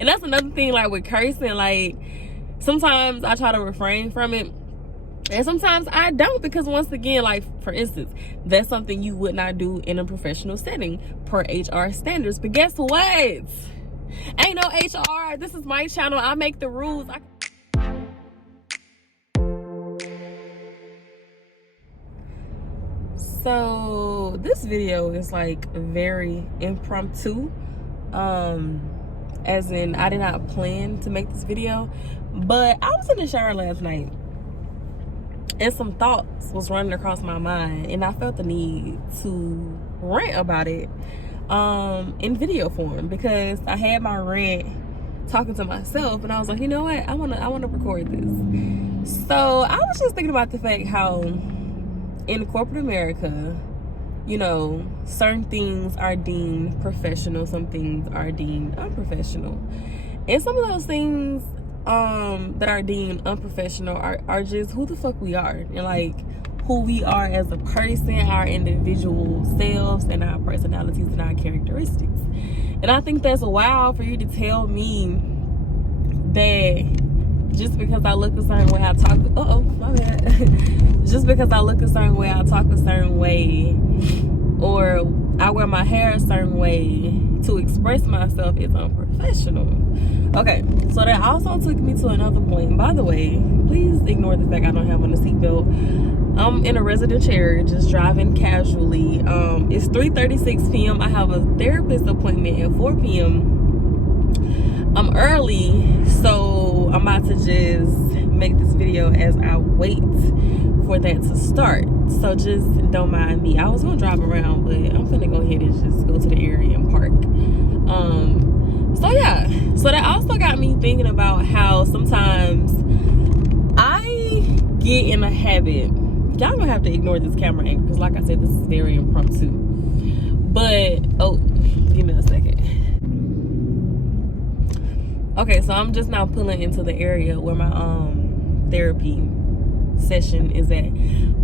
And that's another thing, like with cursing, like sometimes I try to refrain from it and sometimes I don't, because once again, like for instance, that's something you would not do in a professional setting per HR standards. But guess what? Ain't no HR. This is my channel. I make the rules. So this video is like very impromptu. As in, I did not plan to make this video, but I was in the shower last night and some thoughts was running across my mind, and I felt the need to rant about it in video form, because I had my rant talking to myself, and I was like, you know what, I want to record this. So I was just thinking about the fact how in corporate America, you know, certain things are deemed professional, some things are deemed unprofessional. And some of those things that are deemed unprofessional are just who the fuck we are, and like who we are as a person, our individual selves, and our personalities and our characteristics. And I think that's wild for you to tell me that just because I look a certain way, I talk, my bad. Just because I look a certain way, I talk a certain way, or I wear my hair a certain way to express myself is unprofessional. Okay, so that also took me to another point. By the way, please ignore the fact I don't have on a seatbelt. I'm in a residential area, just driving casually. It's 3:36 p.m. I have a therapist appointment at 4 p.m. I'm early, so I'm about to just make this video as I wait for that to start. So just don't mind me. I was gonna drive around, but I'm gonna go ahead and just go to the area and park. So yeah, so that also got me thinking about how sometimes I get in a habit. Y'all gonna have to ignore this camera angle, because like I said, this is very impromptu. But give me a second. Okay, so I'm just now pulling into the area where my therapy session is at.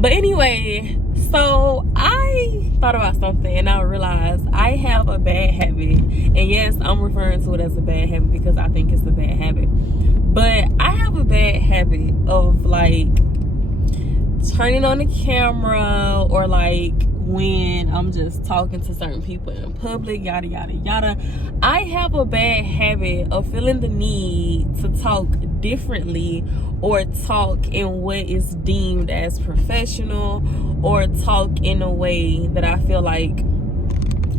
But anyway, so I thought about something and I realized I have a bad habit. And yes, I'm referring to it as a bad habit because I think it's a bad habit. But I have a bad habit of like turning on the camera, or like when I'm just talking to certain people in public, yada yada yada. I have a bad habit of feeling the need to talk differently, or talk in what is deemed as professional, or talk in a way that I feel like,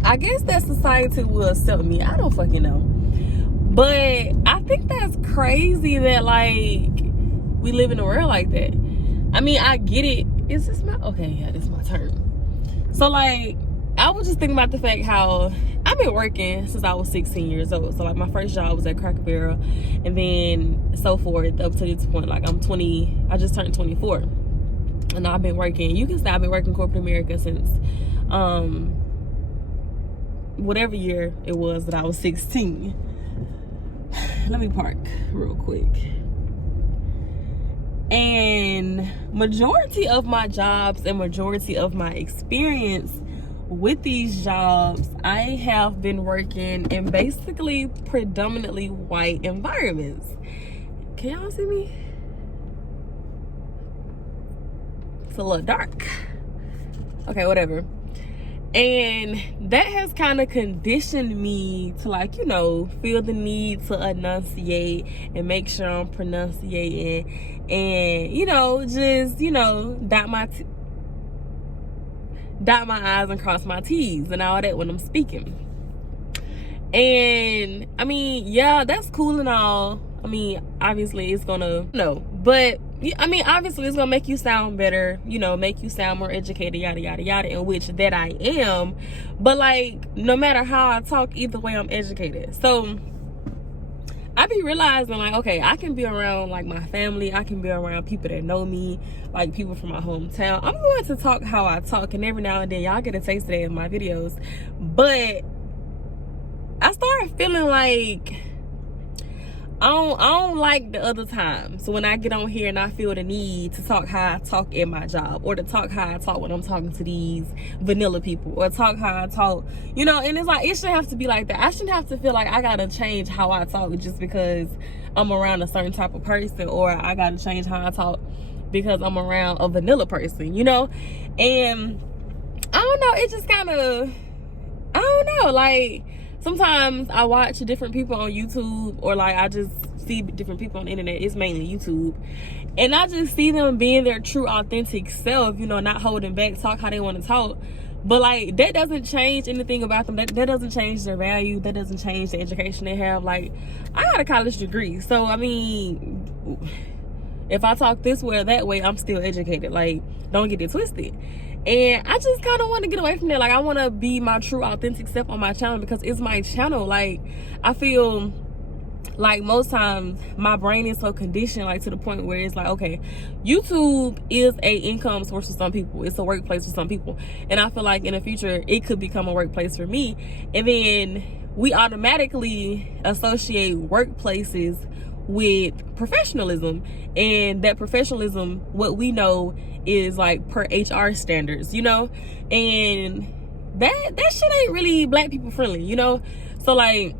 I guess that society will accept me. I don't fucking know. But I think that's crazy that like we live in a world like that. I mean, I get it. Is this my, okay, yeah, this is my turn. So like, I was just thinking about the fact how I've been working since I was 16 years old. So like my first job was at Cracker Barrel, and then so forth up to this point. Like I'm 20, I just turned 24. And I've been working, you can say I've been working corporate America since whatever year it was that I was 16. Let me park real quick. And majority of my jobs and majority of my experience with these jobs, I have been working in basically predominantly white environments. Can y'all see me? It's a little dark. Okay, whatever. And that has kind of conditioned me to, like, you know, feel the need to enunciate and make sure I'm pronunciating, and, you know, just, you know, dot my I's and cross my T's and all that when I'm speaking. And I mean, yeah, that's cool and all. I mean, obviously it's gonna, but I mean, obviously it's gonna make you sound better, you know, make you sound more educated, yada yada yada, in which that I am. But like, no matter how I talk, either way I'm educated. So I be realizing, like, okay, I can be around like my family, I can be around people that know me, like people from my hometown. I'm going to talk how I talk, and every now and then y'all get a taste of that in my videos. But I started feeling like I don't like the other times. So when I get on here and I feel the need to talk how I talk at my job, or to talk how I talk when I'm talking to these vanilla people, or talk how I talk, you know, and it's like, it shouldn't have to be like that. I shouldn't have to feel like I gotta change how I talk just because I'm around a certain type of person, or I gotta change how I talk because I'm around a vanilla person, you know? And I don't know, it just kind of, I don't know, like, sometimes I watch different people on YouTube, or like I just see different people on the internet. It's mainly YouTube. And I just see them being their true authentic self, you know, not holding back, talk how they want to talk. But like, that doesn't change anything about them. That doesn't change their value. That doesn't change the education they have. Like, I got a college degree. So, I mean, if I talk this way or that way, I'm still educated. Like, don't get it twisted. And I just kind of want to get away from that. Like, I want to be my true authentic self on my channel because it's my channel. Like, I feel like most times my brain is so conditioned, like, to the point where it's like, okay, YouTube is a income source for some people. It's a workplace for some people. And I feel like in the future, it could become a workplace for me. And then we automatically associate workplaces with professionalism, and that professionalism, what we know, is like per HR standards, you know, and that shit ain't really black people friendly, you know. So like,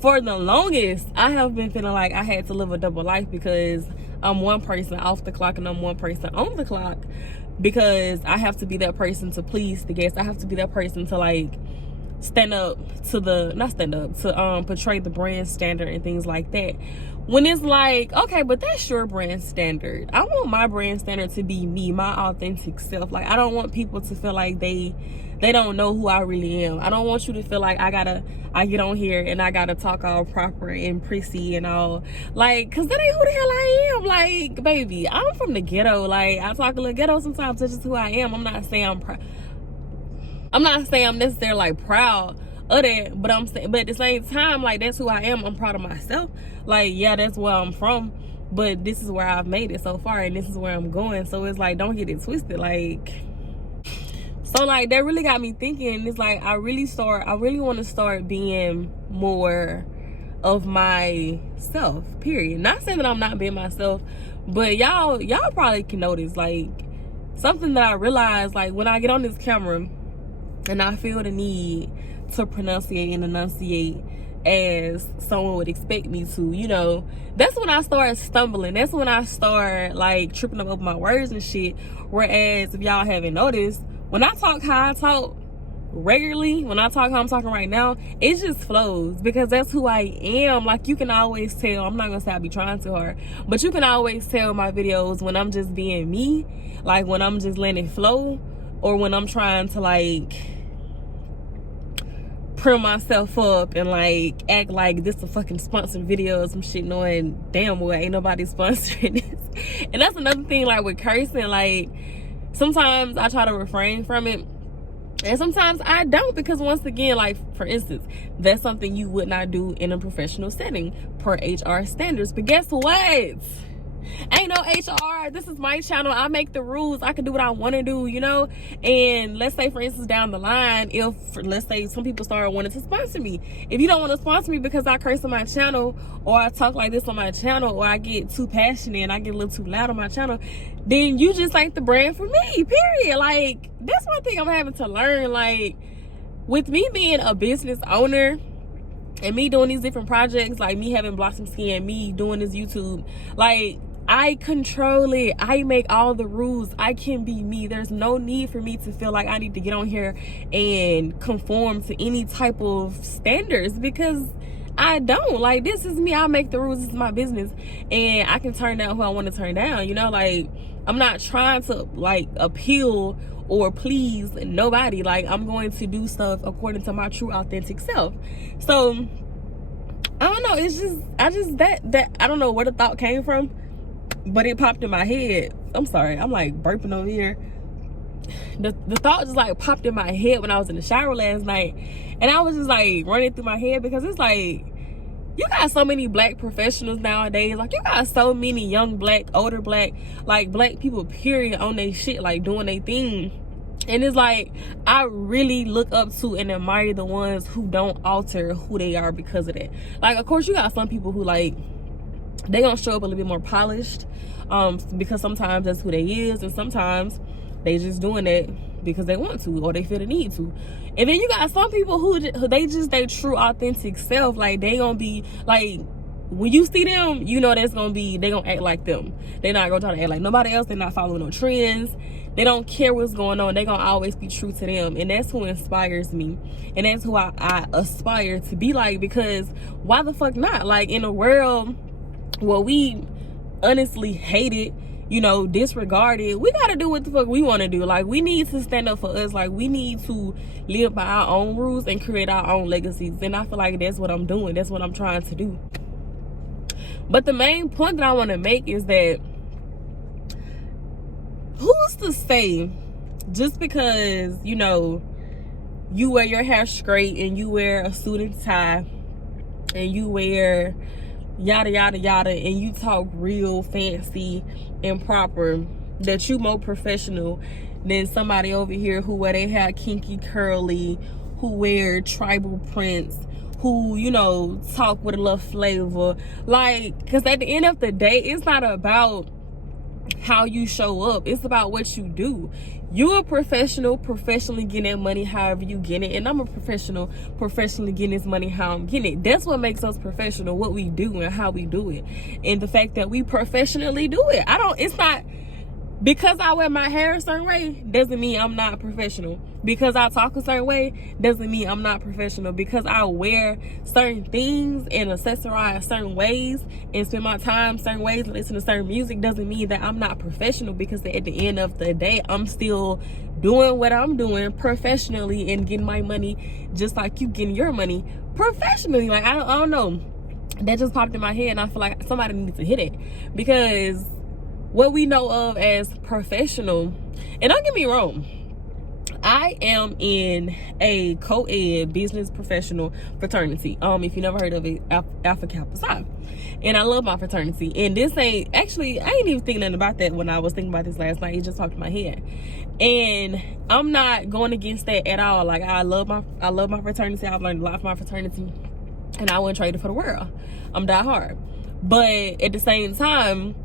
for the longest, I have been feeling like I had to live a double life because I'm one person off the clock and I'm one person on the clock, because I have to be that person to please the guests. I have to be that person to like stand up to the, not stand up, to portray the brand standard and things like that. When it's like, okay, but that's your brand standard. I want my brand standard to be me, my authentic self. Like, I don't want people to feel like they don't know who I really am. I don't want you to feel like I get on here and I gotta talk all proper and prissy and all, like, cause that ain't who the hell I am. Like, baby, I'm from the ghetto. Like, I talk a little ghetto sometimes. That's just who I am. I'm not saying I'm necessarily like proud of that, but I'm saying, but at the same time, like, that's who I am. I'm proud of myself. Like, yeah, that's where I'm from, but this is where I've made it so far, and this is where I'm going. So it's like, don't get it twisted. Like, so like, that really got me thinking. It's like, I really want to start being more of myself, period. Not saying that I'm not being myself, but y'all probably can notice, like, something that I realized, like, when I get on this camera and I feel the need to pronunciate and enunciate as someone would expect me to, you know, that's when I start stumbling. That's when I start like tripping up over my words and shit. Whereas, if y'all haven't noticed, when I talk how I talk regularly, when I talk how I'm talking right now, it just flows, because that's who I am. Like, you can always tell. I'm not gonna say I be trying too hard, but you can always tell in my videos when I'm just being me, like when I'm just letting it flow, or when I'm trying to like prim myself up and like act like this a fucking sponsored video or some shit, knowing damn well ain't nobody sponsoring this. And that's another thing, like with cursing, like sometimes I try to refrain from it and sometimes I don't, because once again, like for instance, that's something you would not do in a professional setting per HR standards. But guess what? Ain't no HR. This is my channel. I make the rules. I can do what I want to do, you know. And let's say, for instance, down the line, if let's say some people start wanting to sponsor me, if you don't want to sponsor me because I curse on my channel, or I talk like this on my channel, or I get too passionate and I get a little too loud on my channel, then you just ain't the brand for me, period. Like, that's one thing I'm having to learn. Like, with me being a business owner and me doing these different projects, like me having Blossom Skin, me doing this YouTube, like, I control it. I make all the rules. I can be me. There's no need for me to feel like I need to get on here and conform to any type of standards, because I don't. Like, this is me. I make the rules. This is my business, and I can turn down who I want to turn down, you know. Like, I'm not trying to like appeal or please nobody. Like, I'm going to do stuff according to my true authentic self. So I don't know, it's just that I don't know where the thought came from, but it popped in my head. I'm sorry, I'm like burping over here. The thought just like popped in my head when I was in the shower last night, and I was just like running through my head, because it's like, you got so many black professionals nowadays. Like, you got so many young black, older black, like black people period on their shit, like doing their thing. And it's like, I really look up to and admire the ones who don't alter who they are because of that. Like, of course, you got some people who, like, they gonna show up a little bit more polished, because sometimes that's who they is, and sometimes they just doing that because they want to or they feel the need to. And then you got some people who they just their true authentic self. Like, they gonna be like, when you see them, you know that's gonna be, they gonna act like them. They're not gonna try to act like nobody else. They're not following no trends. They don't care what's going on. They're gonna always be true to them. And that's who inspires me, and that's who I aspire to be like. Because why the fuck not? Like, in a world where we honestly hate it, you know, disregard it, we gotta do what the fuck we want to do. Like, we need to stand up for us. Like, we need to live by our own rules and create our own legacies. And I feel like that's what I'm doing. That's what I'm trying to do. But the main point that I want to make is that, who's to say just because, you know, you wear your hair straight and you wear a suit and tie and you wear yada yada yada and you talk real fancy and proper, that you more professional than somebody over here who wear their hair kinky curly, who wear tribal prints, who, you know, talk with a little flavor. Like, because at the end of the day, it's not about how you show up, it's about what you do. You're a professional, professionally getting that money however you get it, and I'm a professional, professionally getting this money how I'm getting it. That's what makes us professional, what we do and how we do it, and the fact that we professionally do it. It's not because I wear my hair a certain way doesn't mean I'm not professional. Because I talk a certain way doesn't mean I'm not professional. Because I wear certain things and accessorize certain ways and spend my time certain ways and listen to certain music doesn't mean that I'm not professional. Because at the end of the day, I'm still doing what I'm doing professionally and getting my money just like you getting your money professionally. Like, I don't know, that just popped in my head, and I feel like somebody needs to hit it. Because what we know of as professional, and don't get me wrong, I am in a co-ed business professional fraternity. If you never heard of it, Alpha Kappa Psi. And I love my fraternity. And this ain't, actually, I ain't even thinking nothing about that when I was thinking about this last night. It just popped in my head. And I'm not going against that at all. Like, I love my fraternity. I've learned a lot from my fraternity. And I wouldn't trade it for the world. I'm die hard. But at the same time,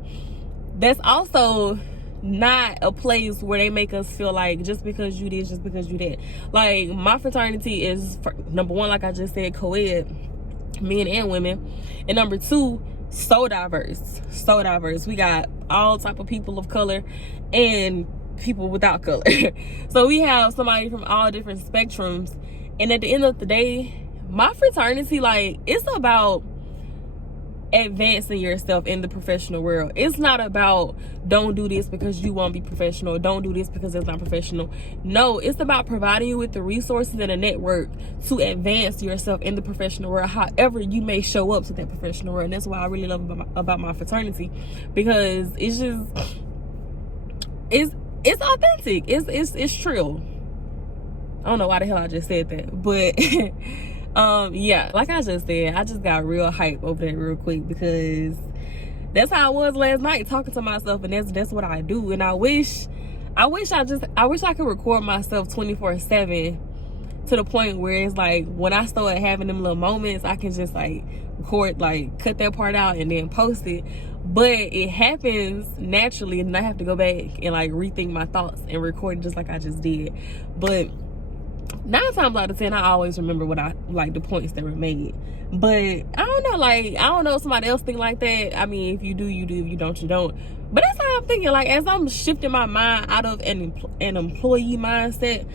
that's also not a place where they make us feel like just because you did, just because you did. Like, my fraternity is, number one, like I just said, co-ed, men and women. And number two, so diverse. We got all type of people of color and people without color. So we have somebody from all different spectrums. And at the end of the day, my fraternity, like, it's about advancing yourself in the professional world. It's not about don't do this because you won't be professional, don't do this because it's not professional. No, it's about providing you with the resources and a network to advance yourself in the professional world, however you may show up to that professional world. And that's what I really love about my fraternity, because it's just, it's authentic, it's true. I don't know why the hell I just said that, but yeah, like I just said, I just got real hype over that real quick, because that's how I was last night, talking to myself, and that's what I do. And I wish I could record myself 24/7 to the point where it's like, when I start having them little moments, I can just like record, like cut that part out and then post it. But it happens naturally, and I have to go back and like rethink my thoughts and record it just like I just did. But 9 times out of 10, I always remember what I like, the points that were made. But I don't know, like, I don't know if somebody else think like that. I mean, if you do, you do. If you don't, you don't. But that's how I'm thinking. Like, as I'm shifting my mind out of an employee mindset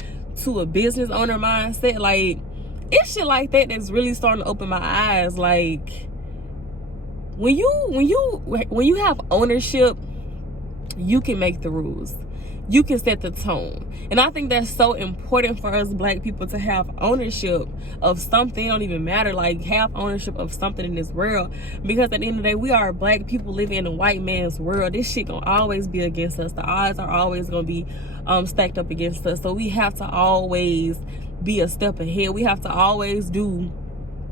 to a business owner mindset, like, it's shit like that that's really starting to open my eyes. Like, when you have ownership, you can make the rules. You can set the tone. And I think that's so important for us black people, to have ownership of something. It don't even matter, like, have ownership of something in this world. Because at the end of the day, we are black people living in a white man's world. This shit gonna always be against us. The odds are always gonna be stacked up against us. So we have to always be a step ahead. We have to always do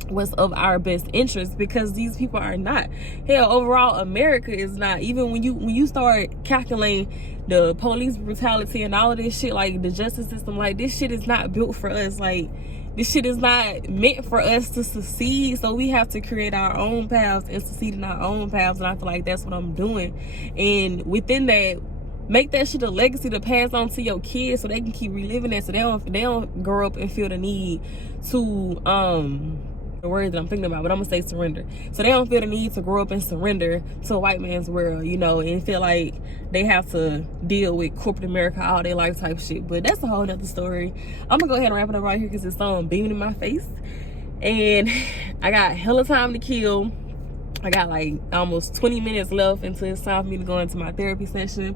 what's of our best interest, because these people are not. Hell, overall, America is not. Even when you start calculating the police brutality and all of this shit, like the justice system, like this shit is not built for us. Like this shit is not meant for us to succeed. So we have to create our own paths and succeed in our own paths. And I feel like that's what I'm doing. And within that, make that shit a legacy to pass on to your kids so they can keep reliving that, so they don't grow up and feel the need to the word that I'm thinking about, but I'm gonna say surrender. So they don't feel the need to grow up and surrender to a white man's world, you know, and feel like they have to deal with corporate America all their life type shit. But that's a whole nother story. I'm gonna go ahead and wrap it up right here because it's beaming in my face. And I got hella time to kill. I got like almost 20 minutes left until it's time for me to go into my therapy session.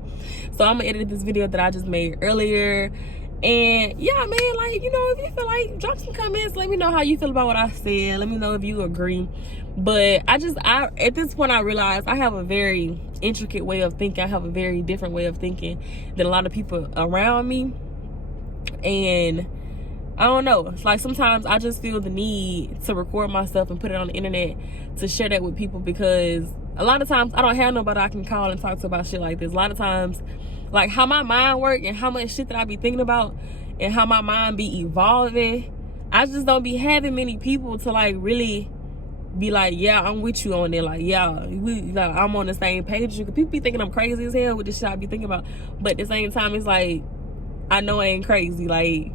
So I'm gonna edit this video that I just made earlier. And yeah, man, like, you know, if you feel like, drop some comments, let me know how you feel about what I said. Let me know if you agree. But I at this point, I realized I have a very intricate way of thinking. I have a very different way of thinking than a lot of people around me. And I don't know, it's like sometimes I just feel the need to record myself and put it on the internet to share that with people, because a lot of times I don't have nobody I can call and talk to about shit like this. A lot of times, like how my mind work and how much shit that I be thinking about and how my mind be evolving, I just don't be having many people to like really be like, yeah, I'm with you on it. Like, yeah, I'm on the same page. Because people be thinking I'm crazy as hell with the shit I be thinking about. But at the same time, it's like, I know I ain't crazy. Like,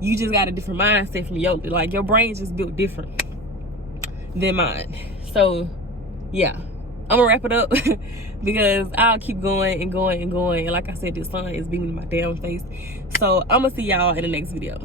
you just got a different mindset from your brain's just built different than mine. So, yeah. I'm gonna wrap it up because I'll keep going and going and going. And like I said, this sun is beaming in my damn face. So I'm gonna see y'all in the next video.